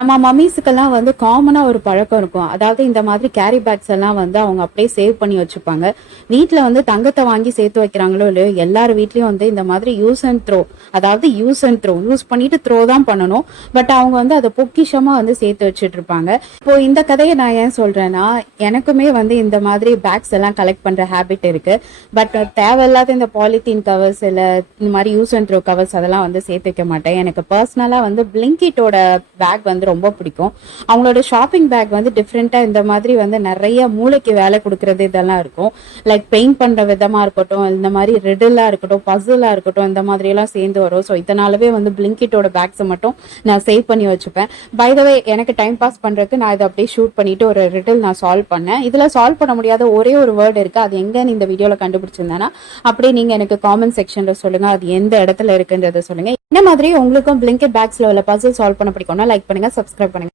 நம்ம மம்மீஸுக்கெல்லாம் வந்து காமனா ஒரு பழக்கம் இருக்கும். அதாவது இந்த மாதிரி கேரி பேக்ஸ் எல்லாம் வந்து அவங்க அப்படியே சேவ் பண்ணி வச்சுப்பாங்க. வீட்ல வந்து தங்கத்த வாங்கி சேர்த்து வைக்கிறாங்களோ இல்லையோ, எல்லார் வீட்லயும் வந்து இந்த மாதிரி யூஸ் அண்ட் த்ரோ, அதாவது யூஸ் பண்ணிட்டு த்ரோ தான் பண்ணணும். பட் அவங்க வந்து அதை பொக்கிஷமா வந்து சேர்த்து வச்சுட்டு இருப்பாங்க. இப்போ இந்த கதையை நான் ஏன் சொல்றேன்னா, எனக்குமே வந்து இந்த மாதிரி பேக்ஸ் எல்லாம் கலெக்ட் பண்ற ஹேபிட் இருக்கு. பட் தேவையில்லாத இந்த பாலித்தீன் கவர்ஸ் இல்ல இந்த மாதிரி யூஸ் அண்ட் த்ரோ கவர்ஸ் அதெல்லாம் வந்து சேர்த்து வைக்க மாட்டேன். எனக்கு பர்சனலா வந்து பிளிங்கிட்டோட பேக் வந்து ரொம்ப பிடிக்கும். அவங்களோட ஷாப்பிங் பேக் வந்து டிஃப்ரெண்டா இந்த மாதிரி வந்து நிறைய மூளைக்கு வேலை கொடுக்கறது இதெல்லாம் இருக்கும். லைக் பெயிண்ட் பண்ற விதமா இருக்கட்டும், இந்த மாதிரி ரிடிலா இருக்கட்டும், பசிலா இருக்கட்டும், இந்த மாதிரி எல்லாம் சேர்ந்து வரும். ஸோ இதனாலவே வந்து பிளிங்கிட்டோட பேக்ஸை மட்டும் நான் சேவ் பண்ணி வச்சுப்பேன். பை த வே, எனக்கு டைம் பாஸ் பண்றதுக்கு நான் இதை அப்படியே ஷூட் பண்ணிட்டு ஒரு ரிடில் நான் சால்வ் பண்ணேன். இதுல சால்வ் பண்ண முடியாத ஒரே ஒரு வேர்டு இருக்கு. அது எங்கன்னு இந்த வீடியோல கண்டுபிடிச்சிருந்தேன்னா அப்படியே நீங்க எனக்கு காமெண்ட் செக்ஷன்ல சொல்லுங்க, அது எந்த இடத்துல இருக்குன்றத சொல்லுங்க. இந்த மாதிரி உங்களுக்கும் பிளிங்கெட் பேக்ஸ்ல உள்ள பசில் சால்வ் பண்ண பிடிக்கும்னா லைக் பண்ணுங்க, சப்ஸ்கிரைப் பண்ணுங்க.